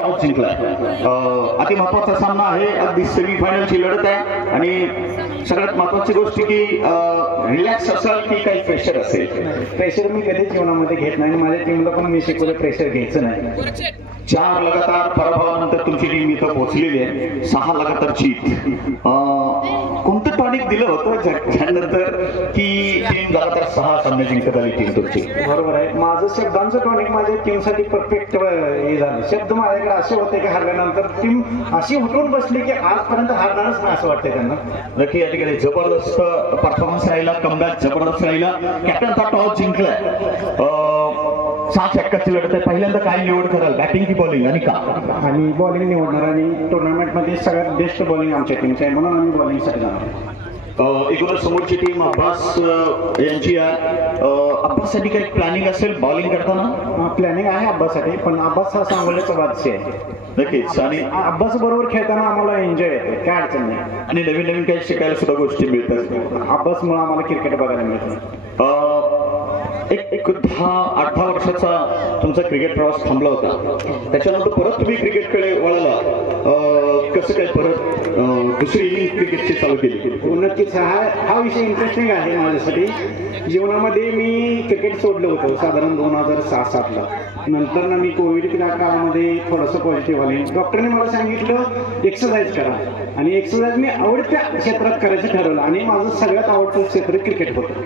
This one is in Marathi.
टॉस जिंकलाय. अति महत्वाचा सामना आहे, अगदी सेमीफायनलची लढत आहे आणि सगळ्यात महत्वाची गोष्ट की रिलॅक्स असाल की काही प्रेशर असेल. प्रेशर मी कधीच जीवनामध्ये घेत नाही, माझ्या टीमला पण मी शिकवलं प्रेशर घ्यायचं नाही. 4 लगातार पराभवानंतर तुमची टीम इथं पोहोचलेली आहे. 6 लगातार जीत. कोणतं टॉनिक दिलं होतं त्यानंतर की टीम लगातार 6 सामने जिंकत आली टीम तुमची? बरोबर आहे, माझं शब्दांचं टॉनिक माझ्या टीमसाठी परफेक्ट हे झालं. शब्द माझ्याकडे असे होते की हरल्यानंतर टीम अशी उठून बसली की आजपर्यंत हारणारच नाही असं वाटतंय त्यांना. नक्की या ठिकाणी जबरदस्त परफॉर्मन्स राहिला, कमबॅक जबरदस्त राहिला. कॅप्टनचा टॉस जिंकलाय. 6 षटकाची लढत आहे. पहिल्यांदा काय निवड कराल, बॅटिंग की बॉलिंग आणि का? आणि बॉलिंग निवडणार आणि टुर्नामेंटमध्ये सगळ्यात बेस्ट बॉलिंग आमच्या टीमची आहे म्हणून आम्ही बॉलिंगसाठी जाणार. एकूणच समोरची टीम अब्बास यांची आहे. अब्बाससाठी काही प्लॅनिंग असेल बॉलिंग करताना? प्लॅनिंग आहे अब्बाससाठी, पण अब्बास हा सांगोल्याचा बादशाह आहे. नक्कीच. आणि अब्बास बरोबर खेळताना आम्हाला एन्जॉय येते, काय अडचण नाही. आणि नवीन नवीन काही शिकायला सुद्धा गोष्टी मिळतात. अब्बासमुळे आम्हाला क्रिकेट बघायला मिळतं. एक 10-18 वर्षाचा तुमचा क्रिकेट प्रवास थांबला होता, त्याच्यानंतर परत तुम्ही क्रिकेटकडे वळाला. कसं काय परत दुसरी इनिंग क्रिकेटची चालू केली? नक्कीच हा विषय इंटरेस्टिंग आहे माझ्यासाठी. जीवनामध्ये मी क्रिकेट सोडलं होतं साधारण 2006-07ला. नंतर ना मी कोविडच्या काळामध्ये थोडंसं पॉझिटिव्ह आले. डॉक्टरने मला सांगितलं एक्सरसाइज करा आणि एक्सरसाइज मी आवडत्या क्षेत्रात करायचं ठरवलं आणि माझं सगळ्यात आवडतं क्षेत्र क्रिकेट होतं.